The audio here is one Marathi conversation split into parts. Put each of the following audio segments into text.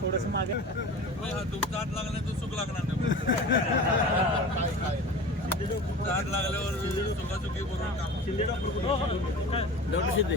थोडस मागे तुमचा लागला तो सुख लागणार नाही दाट लागल्यावर सुखासुखी बरोबर काम शिंदे डॉक्टर डॉक्टर शिंदे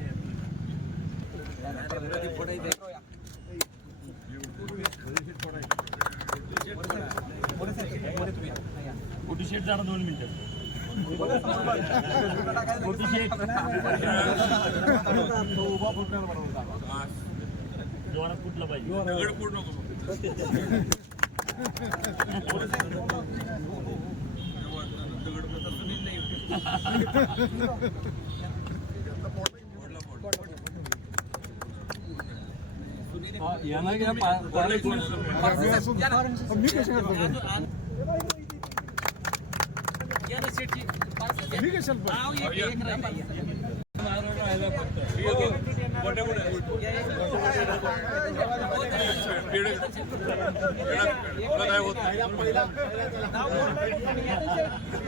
हे- शेट जाणार दोन मिनिटं मोठी शेट जोरात कुठलं पाहिजे दगड फोड नको दगड सुनील नाही फोडला फोड यांना घ्या मी कशा करतो मी कशाला मोठ्या मोठ्या पेढे तुला काय होत नाही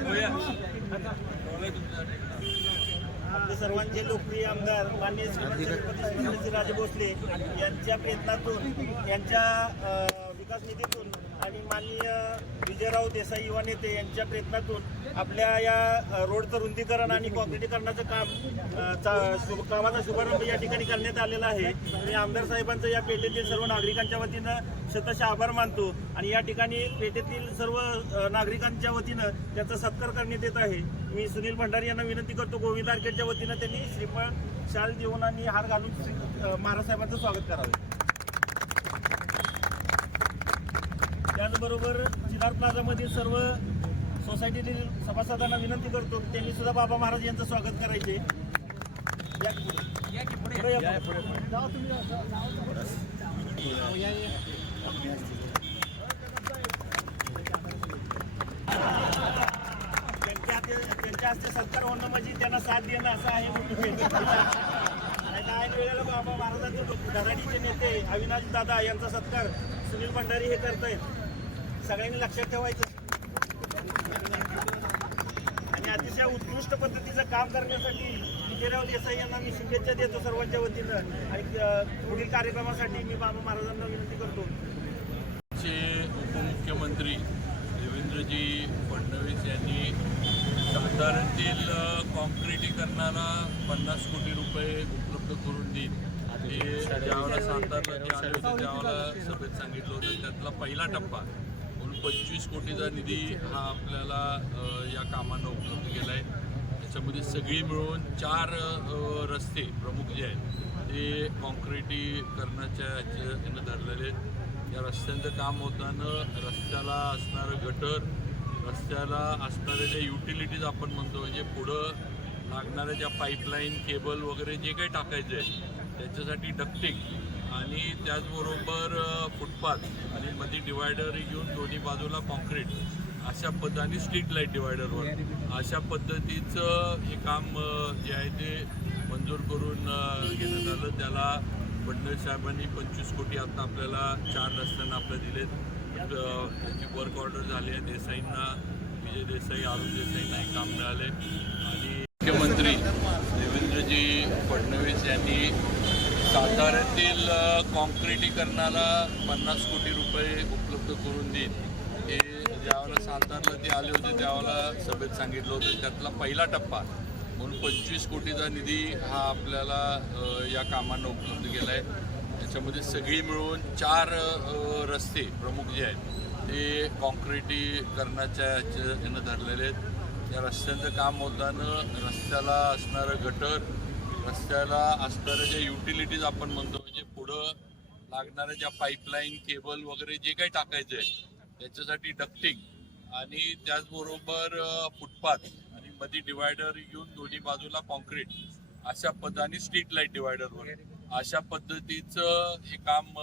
होया. बोलाय तुमचं. आपले सर्वांचे लोकप्रिय आमदार माननीय श्रीमंत छत्रपती राजे भोसले यांच्या प्रयत्नातून यांच्या विकास निधीतून आणि माननीय विजयराव देसाई युवा नेते यांच्या प्रयत्नातून आपल्या या रोडचं रुंदीकरण आणि कॉन्क्रिटीकरणाचं काम चा- शुभ- कामाचा शुभारंभ या ठिकाणी करण्यात आलेला आहे. आणि आमदार साहेबांचं या पेठेतील सर्व नागरिकांच्या वतीनं शतशः आभार मानतो आणि या ठिकाणी पेठेतील सर्व नागरिकांच्या वतीनं त्याचा सत्कार करण्यात येत आहे. मी सुनील भंडारी यांना विनंती करतो गोविंद आर्केडच्या वतीनं त्यांनी श्रीफळ शाल देऊन आणि हार घालून श्री महाराज साहेबांचं स्वागत करावे. त्याचबरोबर चिनार प्लाझामधील सर्व सोसायटीतील सभासदांना विनंती करतो की त्यांनी सुद्धा बाबा महाराज यांचं स्वागत करायचे. त्यांच्या हस्ते सत्कार होणं म्हणजे त्यांना साथ देणं असं आहे ऐन वेळेला बाबा महाराजांचे धराडीचे नेते अविनाश दादा यांचा सत्कार सुनील भंडारी हे करतायत. सगळ्यांनी लक्षात ठेवायचं. आणि अतिशय उत्कृष्ट पद्धतीचं काम करण्यासाठी विजयराव देसाई यांना मी शुभेच्छा देतो सर्वांच्या वतीनं. आणि पुढील कार्यक्रमासाठी मी बाबा महाराजांना विनंती करतो. उपमुख्यमंत्री देवेंद्रजी फडणवीस यांनी साताऱ्यातील कॉन्क्रिटीकरणाला पन्नास कोटी रुपये उपलब्ध करून देईल हे ज्यावेळेला सातारला जे आले होते त्यावेळेला सभेत सांगितलं होतं त्यातला पहिला टप्पा. पंचवीस कोटीचा निधी हा आपल्याला या कामांना उपलब्ध केला आहे त्याच्यामध्ये सगळी मिळून चार रस्ते प्रमुख जे आहेत ते काँक्रिटीकरणाच्या ह्याच्या धरलेले आहेत. या रस्त्यांचं काम होताना रस्त्याला असणारं गटर रस्त्याला असणाऱ्या ज्या युटिलिटीज आपण म्हणतो म्हणजे पुढं लागणाऱ्या ज्या पाईपलाईन केबल वगैरे जे काही टाकायचं आहे त्याच्यासाठी डक्टिंग आणि त्याचबरोबर फुटपाथ आणि मध्ये डिवायडर घेऊन दोन्ही बाजूला कॉन्क्रीट अशा पद्धतीने स्ट्रीट लाइट डिवायडरवर अशा पद्धतीचं हे काम जे आहे ते मंजूर करून घेण्यात आलं. त्याला फडणवीस साहेबांनी पंचवीस कोटी आता आपल्याला चार रस्त्यांना आपल्या दिलेत. त्याची वर्क ऑर्डर झाली आहे. देसाईंना विजय देसाई अरुण देसाईंना हे काम मिळाले. आणि मुख्यमंत्री देवेंद्रजी फडणवीस यांनी साताऱ्यातील अ, काँक्रिटीकरणाला पन्नास कोटी रुपये उपलब्ध करून देईल हे ज्यावेळेला सातारला ते आले होते त्यावेळेला सभेत सांगितलं होतं. त्यातला पहिला टप्पा म्हणून पंचवीस कोटीचा निधी हा आपल्याला या कामांना उपलब्ध केला आहे त्याच्यामध्ये सगळी मिळून चार रस्ते प्रमुख जे आहेत ते काँक्रिटीकरणाच्या ह्याच्या यानं धरलेले आहेत. या रस्त्यांचं काम होताना रस्त्याला असणारं गटर रस्त्याला असणाऱ्या ज्या युटिलिटीज आपण म्हणतो म्हणजे पुढं लागणाऱ्या ज्या पाईपलाईन केबल वगैरे जे काही टाकायचं आहे त्याच्यासाठी डक्टिंग आणि त्याचबरोबर फुटपाथ आणि मध्ये डिवायडर येऊन दोन्ही बाजूला कॉन्क्रीट अशा पद्धतीने स्ट्रीट लाइट डिवायडरवर अशा पद्धतीचं हे काम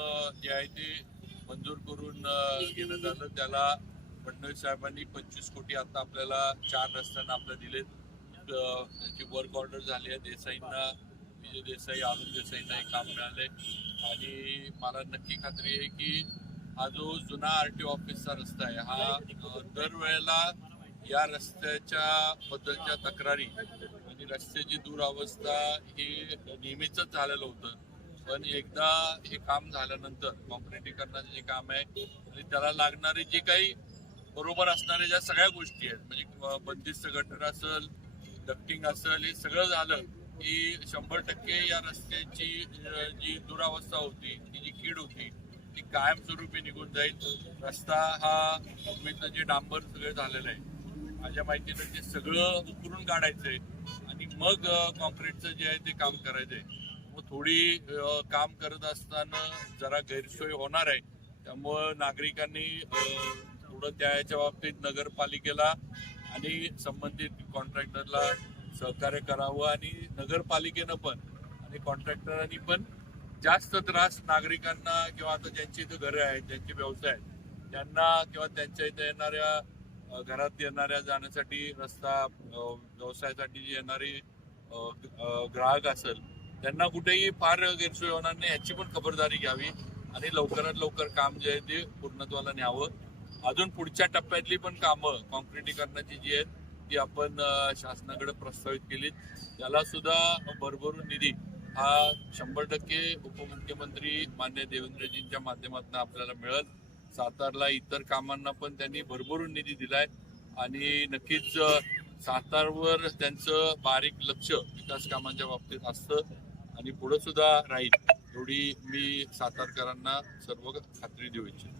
जे आहे ते मंजूर करून घेण्यात आलं. त्याला फडणवीस साहेबांनी पंचवीस कोटी आता आपल्याला चार रस्त्यांना आपल्या दिलेत. त्याची वर्क ऑर्डर झाली आहे. देसाईंना विजय देसाई अरुण देसाईंना हे काम मिळालंय. आणि मला नक्की खात्री आहे की हा जो जुना आर टी ऑफिसचा रस्ता आहे हा दरवेळेला या रस्त्याच्या बद्दलच्या तक्रारी आणि रस्त्याची दुरावस्था ही नेहमीच झालेलं होतं. पण एकदा हे काम झाल्यानंतर कॉम्प्रिटीकरणाचं जे काम आहे आणि त्याला लागणारे जे काही बरोबर असणारे ज्या सगळ्या गोष्टी आहेत म्हणजे बंदिस्त गटर असेल डक्टिंग असेल हे सगळं झालं की शंभर टक्के या रस्त्याची जी दुरावस्था होती ती जी कीड होती ती कायमस्वरूपी निघून जाईल. रस्ता हा पूर्वीचं जे डांबर सगळं झालेलं आहे माझ्या माहितीनं ते सगळं उकरून काढायचंय आणि मग कॉन्क्रीटचं जे आहे ते काम करायचंय. मग थोडी काम करत असताना जरा गैरसोय होणार आहे. त्यामुळं नागरिकांनी थोडं त्या याच्या बाबतीत नगरपालिकेला आणि संबंधित कॉन्ट्रॅक्टरला सहकार्य करावं आणि नगरपालिकेनं पण आणि कॉन्ट्रॅक्टरांनी पण जास्त त्रास नागरिकांना किंवा आता ज्यांची इथं घरं आहेत ज्यांचे व्यवसाय आहेत त्यांना किंवा त्यांच्या इथं येणाऱ्या घरात येणाऱ्या जाण्यासाठी रस्ता व्यवसायासाठी जी येणारी ग्राहक असेल त्यांना कुठेही फार गैरसोय होणार नाही याची पण खबरदारी घ्यावी आणि लवकरात लवकर काम जे आहे ते पूर्णत्वाला न्यावं. अजून पुढच्या टप्प्यातली पण कामं कॉन्क्रिटीकरणाची जी आहेत ती आपण शासनाकडे प्रस्तावित केलीत. त्याला सुद्धा भरभरून निधी हा शंभर टक्के उपमुख्यमंत्री मान्य देवेंद्रजींच्या माध्यमातून आपल्याला मिळेल. सातारला इतर कामांना पण त्यांनी भरभरून निधी दिलाय. आणि नक्कीच सातारवर त्यांचं बारीक लक्ष विकास कामांच्या बाबतीत असतं. आणि पुढे सुद्धा राहील एवढी मी सातारकरांना सर्व खात्री देऊ इच्छितो.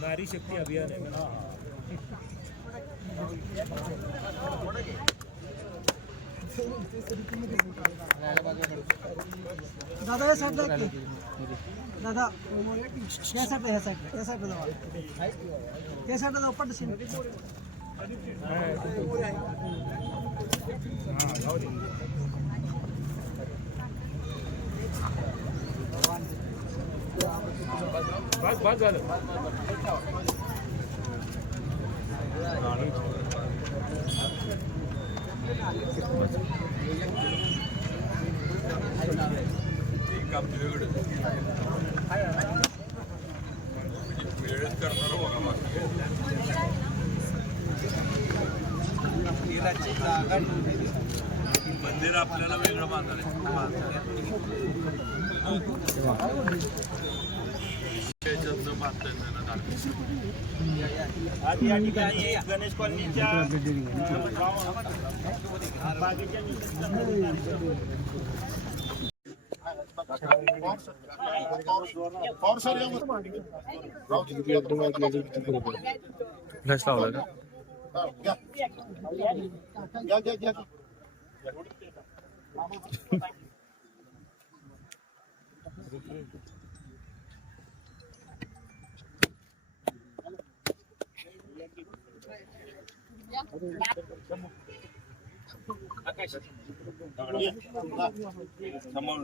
नारी शक्ती अभियान दादा या साईडला एक की. दादा या साईडला या साईडला या साईडला जावा या साईडला जाऊ पटशील बस करणार बघा बाकी मंदिर आपल्याला वेगळं ठिकाणी गणेश कॉलनीच्या बागेच्या समोर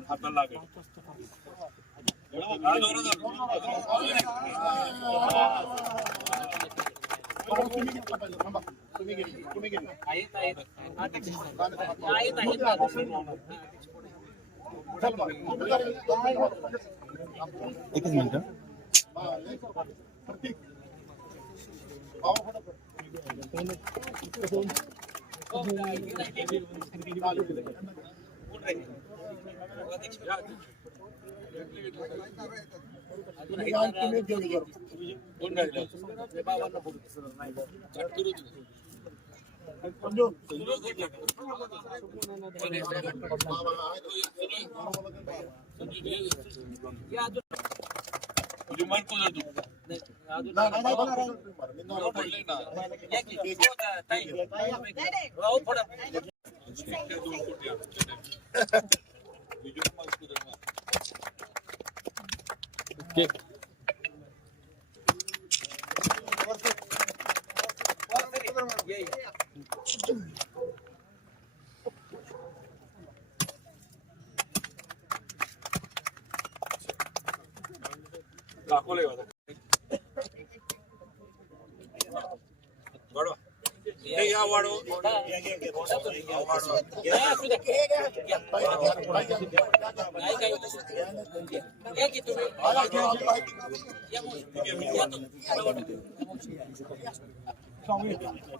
हाताला लागेल एकच मिनिट कोण राहिलं तुझी मन कोण दाखवलंय वाढवा. या वाढव. वाढवा